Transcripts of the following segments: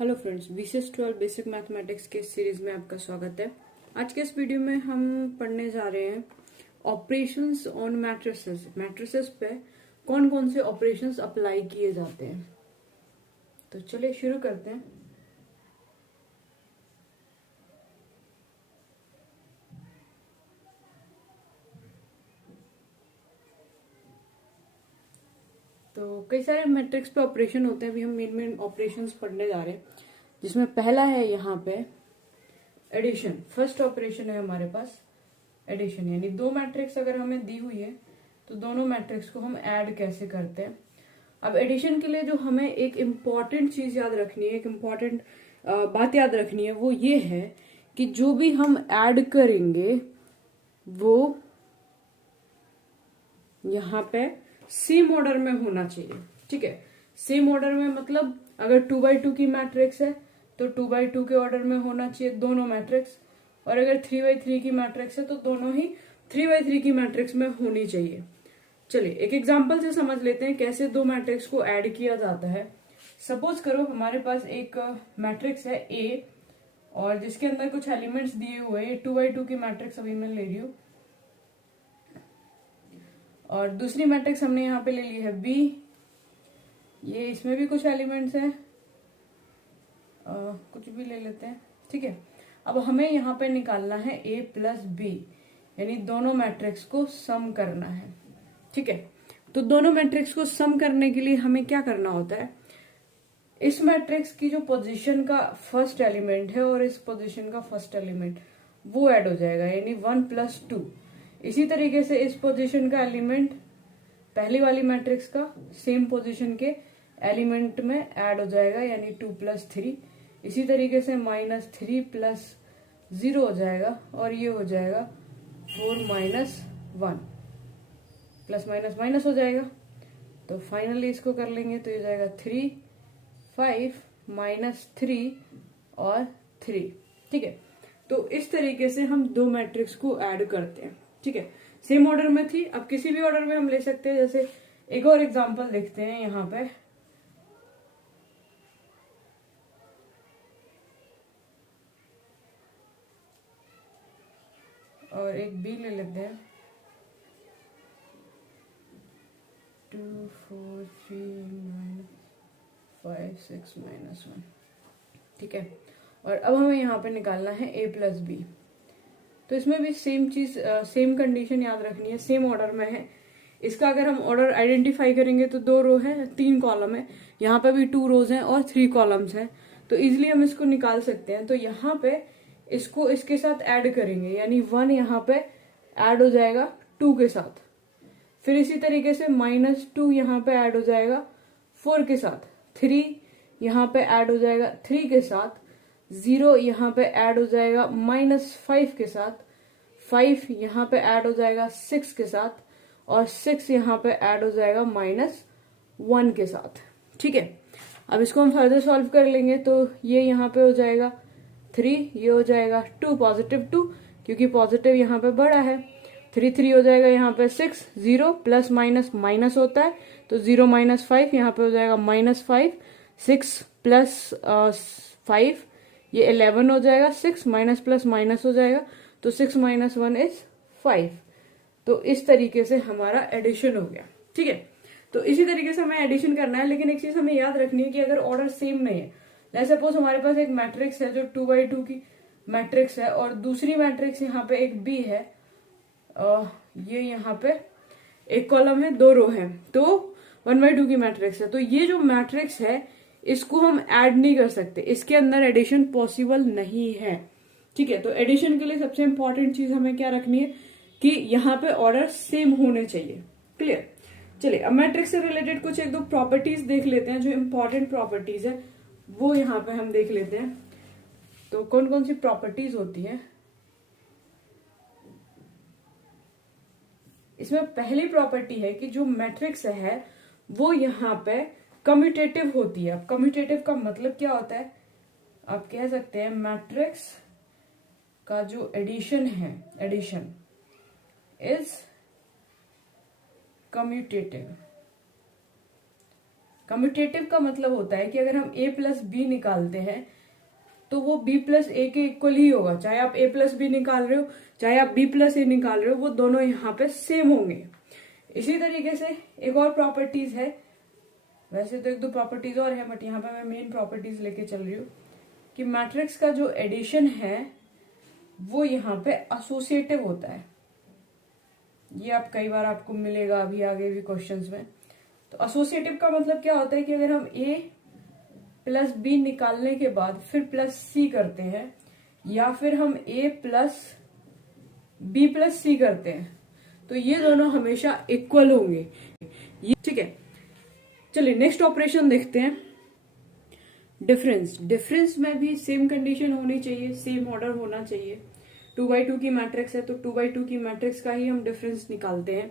Hello friends, BCS 12 basic mathematics के series में आपका स्वागत है। आज के इस वीडियो में हम पढ़ने जा रहे हैं ऑपरेशंस ऑन मैट्रिसेस। मैट्रिसेस पे कौन कौन से ऑपरेशंस अप्लाई किए जाते हैं। तो चलिए शुरू करते हैं। तो कई सारे मैट्रिक्स पे ऑपरेशन होते हैं। अभी हम मेन ऑपरेशंस पढ़ने जा रहे हैं, जिसमें पहला है यहाँ पे एडिशन। फर्स्ट ऑपरेशन है हमारे पास एडिशन, यानी दो मैट्रिक्स अगर हमें दी हुई है तो दोनों मैट्रिक्स को हम ऐड कैसे करते हैं। अब एडिशन के लिए जो हमें एक इम्पॉर्टेंट चीज याद रखनी है, एक इम्पॉर्टेंट बात याद रखनी है, वो ये है कि जो भी हम ऐड करेंगे वो यहाँ पे सेम ऑर्डर में होना चाहिए। ठीक है, सेम ऑर्डर में मतलब अगर 2x2 की मैट्रिक्स है तो 2x2 के ऑर्डर में होना चाहिए दोनों मैट्रिक्स, और अगर 3x3 की मैट्रिक्स है तो दोनों ही 3x3 की मैट्रिक्स में होनी चाहिए। चलिए एक एग्जांपल से समझ लेते हैं कैसे दो मैट्रिक्स को ऐड किया जाता है। सपोज करो हमारे पास एक मैट्रिक्स है ए और जिसके अंदर कुछ एलिमेंट्स दिए हुए हैं। 2x2 की मैट्रिक्स अभी मैं ले रही हूं, और दूसरी मैट्रिक्स हमने यहाँ पे ले ली है बी। ये इसमें भी कुछ एलिमेंट्स हैं, कुछ भी ले लेते हैं। ठीक है, अब हमें यहाँ पे निकालना है a प्लस बी, यानी दोनों मैट्रिक्स को सम करना है। ठीक है, तो दोनों मैट्रिक्स को सम करने के लिए हमें क्या करना होता है, इस मैट्रिक्स की जो पोजीशन का फर्स्ट एलिमेंट है और इस पोजीशन का फर्स्ट एलिमेंट वो ऐड हो जाएगा, यानी 1 प्लस 2। इसी तरीके से इस पोजीशन का एलिमेंट पहली वाली मैट्रिक्स का सेम पोजीशन के एलिमेंट में ऐड हो जाएगा, यानी 2 प्लस 3। इसी तरीके से -3 प्लस 0 हो जाएगा, और ये हो जाएगा 4 माइनस 1, प्लस माइनस माइनस हो जाएगा। तो फाइनली इसको कर लेंगे तो ये जाएगा 3, 5 माइनस 3 और 3। ठीक है, तो इस तरीके से हम दो मैट्रिक्स को ऐड करते हैं। ठीक है, सेम ऑर्डर में थी, अब किसी भी ऑर्डर में हम ले सकते हैं। जैसे एक और एग्जांपल देखते हैं यहाँ पे। और एक बी ले लेते हैं, 2 4 3 5 6 -1। ठीक है, और अब हमें यहाँ पे निकालना है a प्लस बी। तो इसमें भी सेम चीज, सेम कंडीशन याद रखनी है, सेम ऑर्डर में है। इसका अगर हम ऑर्डर आइडेंटिफाई करेंगे तो 2 रो है, 3 कॉलम है। यहाँ पे भी 2 रोज हैं और 3 कॉलम्स हैं, तो इजिली हम इसको निकाल सकते हैं। तो यहाँ पे इसको इसके साथ ऐड करेंगे, यानी 1 यहाँ पे ऐड हो जाएगा 2 के साथ। फिर इसी तरीके से -2 यहाँ पे ऐड हो जाएगा 4 के साथ। 3 यहाँ पे ऐड हो जाएगा 3 के साथ। 0 यहाँ पे ऐड हो जाएगा -5 के साथ। 5 यहाँ पे ऐड हो जाएगा 6 के साथ, और 6 यहाँ पे ऐड हो जाएगा -1 के साथ। ठीक है, अब इसको हम फर्दर सॉल्व कर लेंगे तो ये यहाँ पे हो जाएगा 3, ये हो जाएगा 2 पॉजिटिव 2, क्योंकि पॉजिटिव यहाँ पे बड़ा है। 3 3 हो जाएगा यहाँ पे 6, 0 प्लस माइनस माइनस होता है, तो 0 माइनस 5 यहाँ पे हो जाएगा -5। 6 प्लस 5 ये 11 हो जाएगा। 6 माइनस प्लस माइनस हो जाएगा, तो 6 माइनस 1 इज 5। तो इस तरीके से हमारा एडिशन हो गया। ठीक है, तो इसी तरीके से हमें एडिशन करना है, लेकिन एक चीज हमें याद रखनी है कि अगर ऑर्डर सेम नहीं है, लेट्स सपोज हमारे पास एक मैट्रिक्स है जो 2x2 की मैट्रिक्स है, और दूसरी मैट्रिक्स यहाँ पे एक बी है, ये यहाँ पे एक कॉलम है, 2 रो है, तो 1/2 की मैट्रिक्स है। तो ये जो मैट्रिक्स है इसको हम ऐड नहीं कर सकते, इसके अंदर एडिशन पॉसिबल नहीं है। ठीक है, तो एडिशन के लिए सबसे इंपॉर्टेंट चीज हमें क्या रखनी है कि यहाँ पे ऑर्डर सेम होने चाहिए। क्लियर। चलिए अब मैट्रिक्स से रिलेटेड कुछ एक दो प्रॉपर्टीज देख लेते हैं, जो इंपॉर्टेंट प्रॉपर्टीज है वो यहाँ पे हम देख लेते हैं। तो कौन कौन सी प्रॉपर्टीज होती है इसमें। पहली प्रॉपर्टी है कि जो मैट्रिक्स है वो यहाँ पे कम्यूटेटिव होती है। अब कम्यूटेटिव का मतलब क्या होता है, आप कह सकते हैं मैट्रिक्स का जो एडिशन है, एडिशन इज कम्यूटेटिव। कम्यूटेटिव का मतलब होता है कि अगर हम a प्लस बी निकालते हैं तो वो b प्लस ए के इक्वल ही होगा, चाहे आप a प्लस बी निकाल रहे हो चाहे आप b प्लस ए निकाल रहे हो, वो दोनों यहाँ पे सेम होंगे। इसी तरीके से एक और प्रॉपर्टीज है, वैसे तो एक दो प्रॉपर्टीज और है बट यहाँ पे मैं मेन प्रॉपर्टीज लेके चल रही हूँ कि मैट्रिक्स का जो एडिशन है वो यहाँ पे एसोसिएटिव होता है। ये आप कई बार आपको मिलेगा अभी आगे भी क्वेश्चंस में। तो एसोसिएटिव का मतलब क्या होता है कि अगर हम a प्लस बी निकालने के बाद फिर प्लस सी करते हैं या फिर हम a प्लस बी प्लस सी करते हैं तो ये दोनों हमेशा इक्वल होंगे। ठीक है, चलिए नेक्स्ट ऑपरेशन देखते हैं, डिफरेंस। डिफरेंस में भी सेम कंडीशन होनी चाहिए, सेम ऑर्डर होना चाहिए। 2x2 की मैट्रिक्स है तो 2x2 की मैट्रिक्स का ही हम डिफरेंस निकालते हैं।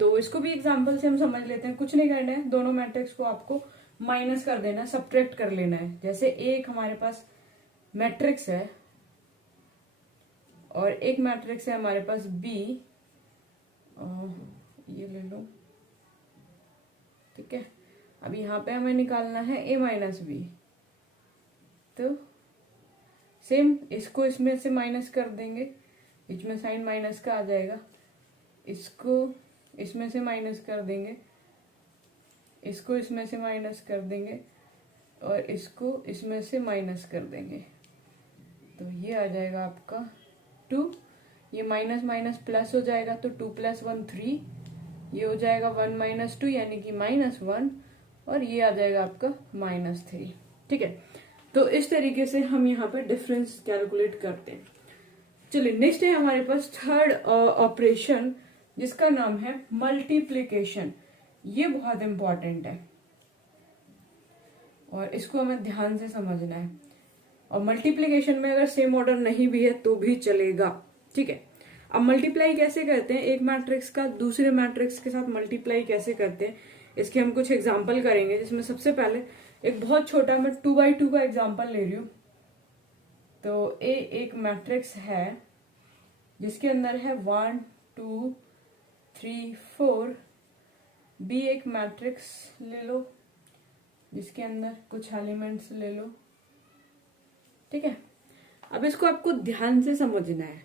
तो इसको भी एग्जांपल से हम समझ लेते हैं, कुछ नहीं करना है, दोनों मैट्रिक्स को आपको माइनस कर देना है, सब्ट्रैक्ट कर लेना है। जैसे एक हमारे पास मैट्रिक्स है और एक मैट्रिक्स है हमारे पास बी, ये ले लो, ठीक है। अब यहाँ पे हमें निकालना है a माइनस बी, तो सेम इसको इसमें से माइनस कर देंगे, बीच में साइन माइनस का आ जाएगा, इसको इसमें से माइनस कर देंगे, इसको इसमें से माइनस कर देंगे और इसको इसमें से माइनस कर देंगे। तो ये आ जाएगा आपका 2, ये माइनस माइनस प्लस हो जाएगा तो 2 + 1 3, ये हो जाएगा 1 - 2 यानी कि -1 और ये आ जाएगा आपका -3। ठीक है, तो इस तरीके से हम यहाँ पे डिफरेंस कैलकुलेट करते हैं। चलिए नेक्स्ट है हमारे पास थर्ड ऑपरेशन जिसका नाम है मल्टीप्लिकेशन। ये बहुत इंपॉर्टेंट है और इसको हमें ध्यान से समझना है। और मल्टीप्लिकेशन में अगर सेम ऑर्डर नहीं भी है तो भी चलेगा। ठीक है, अब मल्टीप्लाई कैसे करते हैं, एक मैट्रिक्स का दूसरे मैट्रिक्स के साथ मल्टीप्लाई कैसे करते हैं, इसके हम कुछ एग्जाम्पल करेंगे। जिसमें सबसे पहले एक बहुत छोटा, मैं 2x2 का एग्जाम्पल ले रही हूं। तो ए एक मैट्रिक्स है जिसके अंदर है 1 2 3 4, बी एक मैट्रिक्स ले लो जिसके अंदर कुछ एलिमेंट्स ले लो। ठीक है, अब इसको आपको ध्यान से समझना है।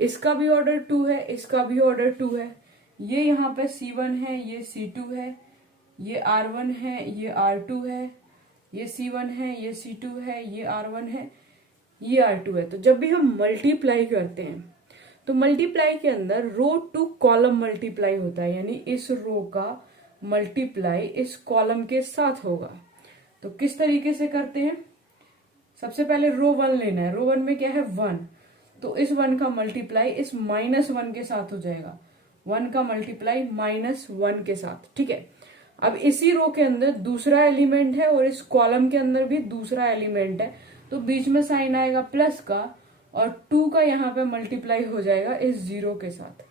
इसका भी ऑर्डर 2 है, इसका भी ऑर्डर 2 है। ये यहाँ पे C1 है, ये C2 है, ये R1 है, ये R2 है, ये C1 है, ये C2 है, ये R1 है, ये R2 है। तो जब भी हम मल्टीप्लाई करते हैं तो मल्टीप्लाई के अंदर रो टू कॉलम मल्टीप्लाई होता है, यानी इस रो का मल्टीप्लाई इस कॉलम के साथ होगा। तो किस तरीके से करते हैं, सबसे पहले रो 1 लेना है। रो 1 में क्या है 1, तो इस 1 का मल्टीप्लाई इस -1 के साथ हो जाएगा, 1 का मल्टीप्लाई -1 के साथ। ठीक है, अब इसी रो के अंदर दूसरा एलिमेंट है और इस कॉलम के अंदर भी दूसरा एलिमेंट है, तो बीच में साइन आएगा प्लस का और 2 का यहाँ पे मल्टीप्लाई हो जाएगा इस 0 के साथ।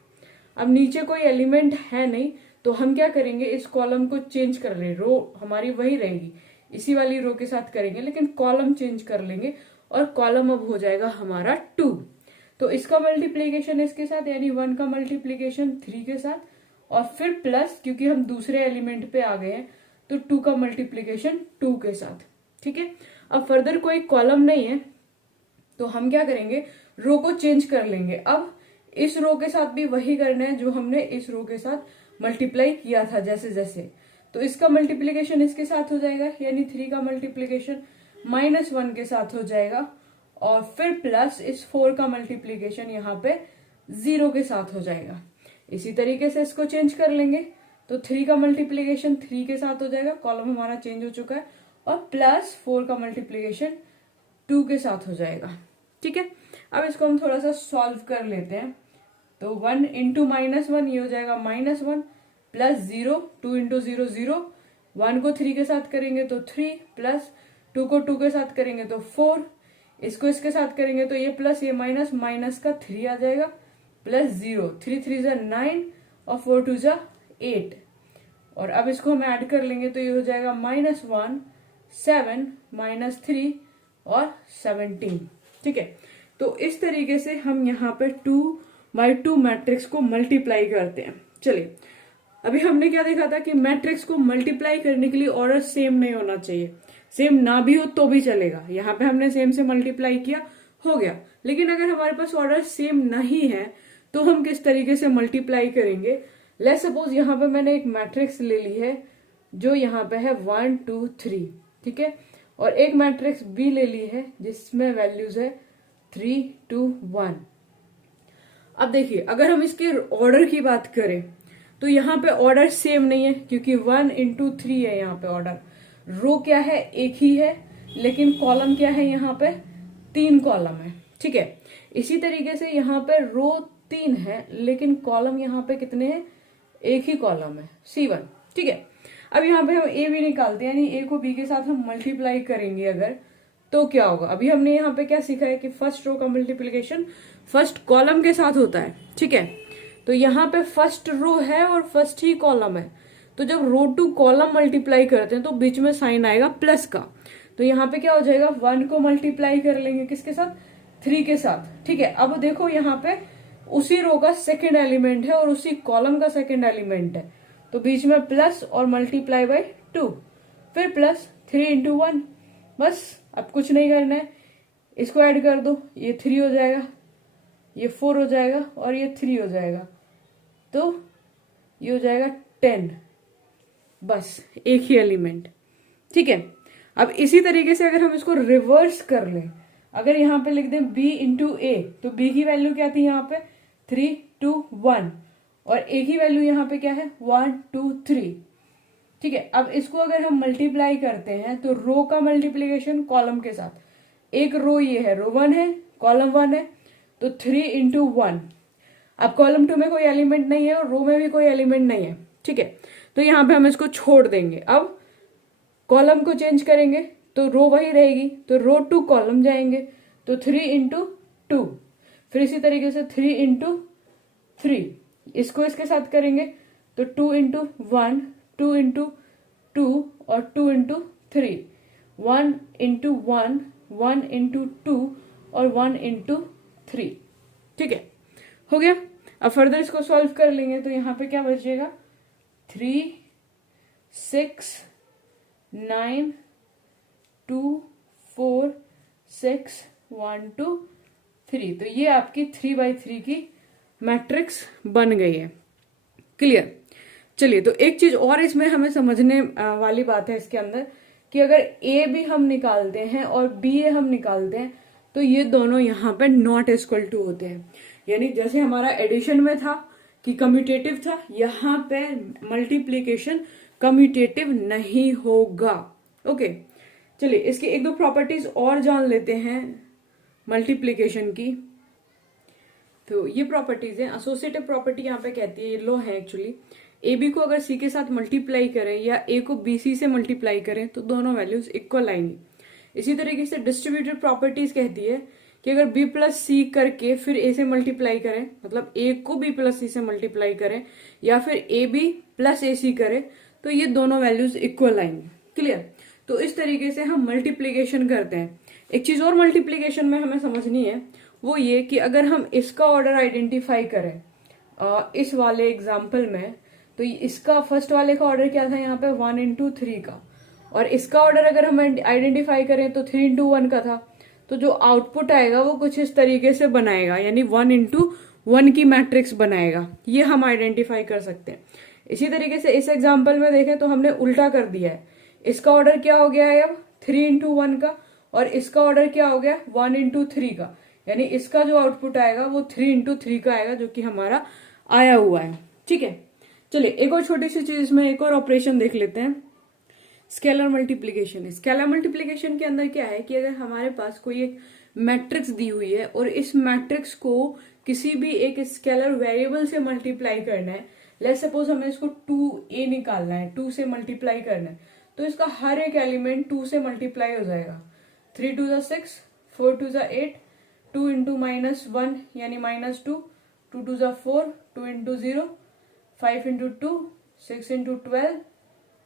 अब नीचे कोई एलिमेंट है नहीं तो हम क्या करेंगे, इस कॉलम को चेंज कर लेंगे, रो हमारी वही रहेगी, इसी वाली रो के साथ करेंगे, लेकिन कॉलम चेंज कर लेंगे और कॉलम अब हो जाएगा हमारा 2। तो इसका मल्टीप्लीकेशन इसके साथ, यानी 1 का मल्टीप्लीकेशन 3 के साथ और फिर प्लस, क्योंकि हम दूसरे एलिमेंट पे आ गए हैं तो 2 का मल्टीप्लीकेशन 2 के साथ। ठीक है, अब फर्दर कोई कॉलम नहीं है तो हम क्या करेंगे, रो को चेंज कर लेंगे। अब इस रो के साथ भी वही करना है जो हमने इस रो के साथ मल्टीप्लाई किया था जैसे जैसे। तो इसका मल्टीप्लीकेशन इसके साथ हो जाएगा, यानी 3 का मल्टीप्लीकेशन -1 के साथ हो जाएगा और फिर प्लस इस 4 का मल्टीप्लीकेशन यहाँ पे 0 के साथ हो जाएगा। इसी तरीके से इसको चेंज कर लेंगे तो 3 का मल्टीप्लीकेशन 3 के साथ हो जाएगा, कॉलम हमारा चेंज हो चुका है, और प्लस 4 का मल्टीप्लीकेशन 2 के साथ हो जाएगा। ठीक है, अब इसको हम थोड़ा सा सॉल्व कर लेते हैं। तो 1 × -1 ये हो जाएगा -1 प्लस 0, 2 × 0 0, 1 को 3 के साथ करेंगे तो 3 प्लस 2 को 2 के साथ करेंगे तो 4, इसको इसके साथ करेंगे तो ये प्लस ये माइनस, माइनस का 3 आ जाएगा प्लस 0, 3 3 = 9 और 4 2 = 8। और अब इसको हम ऐड कर लेंगे तो ये हो जाएगा -1 7 -3 और 17। ठीक है, तो इस तरीके से हम यहाँ पे 2x2 मैट्रिक्स को मल्टीप्लाई करते हैं। चलिए अभी हमने क्या देखा था कि मैट्रिक्स को मल्टीप्लाई करने के लिए ऑर्डर सेम नहीं होना चाहिए, सेम ना भी हो तो भी चलेगा। यहाँ पे हमने सेम से मल्टीप्लाई किया, हो गया। लेकिन अगर हमारे पास ऑर्डर सेम नहीं है तो हम किस तरीके से मल्टीप्लाई करेंगे। लेट्स सपोज यहाँ पे मैंने एक मैट्रिक्स ले ली है जो यहाँ पे है 1 2 3, ठीक है, और एक मैट्रिक्स बी ले ली है जिसमें वैल्यूज है 3 2 1। अब देखिए अगर हम इसके ऑर्डर की बात करें तो यहाँ पे ऑर्डर सेम नहीं है क्योंकि 1 इंटू 3 है यहाँ पे ऑर्डर। रो क्या है, एक ही है, लेकिन कॉलम क्या है, यहाँ पे 3 कॉलम है, ठीक है। इसी तरीके से यहाँ पे रो 3 है लेकिन कॉलम यहाँ पे कितने हैं, एक ही कॉलम है C1, ठीक है। अब यहाँ पे हम ए भी निकालते हैं, यानी ए को बी के साथ हम मल्टीप्लाई करेंगे अगर, तो क्या होगा। अभी हमने यहाँ पे क्या सीखा है कि फर्स्ट रो का मल्टीप्लीकेशन फर्स्ट कॉलम के साथ होता है, ठीक है। तो यहाँ पे फर्स्ट रो है और फर्स्ट ही कॉलम है, तो जब रो टू कॉलम मल्टीप्लाई करते हैं तो बीच में साइन आएगा प्लस का। तो यहाँ पे क्या हो जाएगा, 1 को मल्टीप्लाई कर लेंगे किसके साथ, 3 के साथ, ठीक है। अब देखो यहाँ पे उसी रो का सेकेंड एलिमेंट है और उसी कॉलम का सेकेंड एलिमेंट है, तो बीच में प्लस और मल्टीप्लाई बाय 2, फिर प्लस 3 इंटू 1, बस अब कुछ नहीं करना है। इसको ऐड कर दो, ये 3 हो जाएगा, ये 4 हो जाएगा और ये 3 हो जाएगा, तो ये हो जाएगा 10, बस एक ही एलिमेंट, ठीक है। अब इसी तरीके से अगर हम इसको रिवर्स कर लें, अगर यहाँ पे लिख दें b इंटू ए, तो b की वैल्यू क्या थी यहाँ पे 3 2 1, और a की वैल्यू यहाँ पे क्या है 1 2 3, ठीक है। अब इसको अगर हम मल्टीप्लाई करते हैं तो रो का मल्टीप्लीकेशन कॉलम के साथ, एक रो ये है, रो 1 है, कॉलम 1 है, तो 3 इंटू 1। अब कॉलम 2 में कोई एलिमेंट नहीं है और रो में भी कोई एलिमेंट नहीं है, ठीक है, तो यहाँ पे हम इसको छोड़ देंगे। अब कॉलम को चेंज करेंगे तो रो वही रहेगी, तो रो टू कॉलम जाएंगे, तो 3 इंटू 2, फिर इसी तरीके से 3 इंटू 3, इसको इसके साथ करेंगे तो 2 इंटू 1, 2 इंटू 2 और 2 इंटू 3, 1 इंटू 1, 1 इंटू 2 और 1 इंटू 3, ठीक है, हो गया। अब फर्दर इसको सॉल्व कर लेंगे तो यहाँ पे क्या बचेगा 3 6 9 2 4 6 1 2 3, तो ये आपकी 3x3 की मैट्रिक्स बन गई है। क्लियर। चलिए, तो एक चीज और इसमें हमें समझने वाली बात है इसके अंदर कि अगर ए भी हम निकालते हैं और बी ए हम निकालते हैं तो ये दोनों यहाँ पे नॉट इक्वल टू होते हैं। यानी जैसे हमारा एडिशन में था कि कम्यूटेटिव था, यहाँ पे मल्टीप्लीकेशन कम्यूटेटिव नहीं होगा। ओके, चलिए इसकी एक दो प्रॉपर्टीज और जान लेते हैं मल्टीप्लीकेशन की। तो ये प्रॉपर्टीज है, एसोसिएटिव प्रॉपर्टी यहाँ पे कहती है, ये लो है एक्चुअली, ए बी को अगर सी के साथ मल्टीप्लाई करें या ए को बी सी से मल्टीप्लाई करें तो दोनों वैल्यूज इक्वल आएंगी। इसी तरीके से डिस्ट्रीब्यूटिव प्रॉपर्टीज कहती है कि अगर बी प्लस सी करके फिर ए से मल्टीप्लाई करें, मतलब ए को बी प्लस सी से मल्टीप्लाई करें या फिर ए बी प्लस ए सी करें तो ये दोनों वैल्यूज इक्वल आएंगी। क्लियर। तो इस तरीके से हम मल्टीप्लीकेशन करते हैं। एक चीज और मल्टीप्लीकेशन में हमें समझनी है, वो ये कि अगर हम इसका ऑर्डर आइडेंटिफाई करें इस वाले एग्जाम्पल में, तो इसका फर्स्ट वाले का ऑर्डर क्या था यहाँ पे 1 इंटू 3 का, और इसका ऑर्डर अगर हम आइडेंटिफाई करें तो 3 इंटू 1 का था, तो जो आउटपुट आएगा वो कुछ इस तरीके से बनाएगा, यानी 1 इंटू 1 की मैट्रिक्स बनाएगा। ये हम आइडेंटिफाई कर सकते हैं। इसी तरीके से इस एग्जाम्पल में देखें तो हमने उल्टा कर दिया है, इसका ऑर्डर क्या हो गया है अब 3 इंटू 1 का, और इसका ऑर्डर क्या हो गया 1 इंटू 3 का, यानी इसका जो आउटपुट आएगा वो 3 इंटू 3 का आएगा, जो कि हमारा आया हुआ है। ठीक है, चलिए एक और छोटी सी चीज में एक और ऑपरेशन देख लेते हैं, स्केलर मल्टीप्लीकेशन है। स्केलर मल्टीप्लीकेशन के अंदर क्या है कि अगर हमारे पास कोई एक मैट्रिक्स दी हुई है और इस मैट्रिक्स को किसी भी एक स्केलर वेरिएबल से मल्टीप्लाई करना है, लेट्स सपोज हमें इसको 2a निकालना है, 2 से मल्टीप्लाई करना है, तो इसका हर एक एलिमेंट 2 से मल्टीप्लाई हो जाएगा। 3 2 6, 4 2 8, 2 इंटू -1 यानी -2, 2 2 4, 2 into 0, 5 into 2, 6 into 12,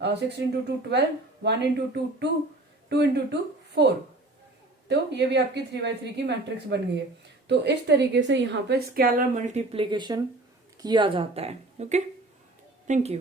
6 into 2 12, 1 into 2 2, 2 into 2 4। तो ये भी आपकी 3x3 की मैट्रिक्स बन गई है। तो इस तरीके से यहाँ पे स्केलर मल्टीप्लीकेशन किया जाता है। Okay, thank you.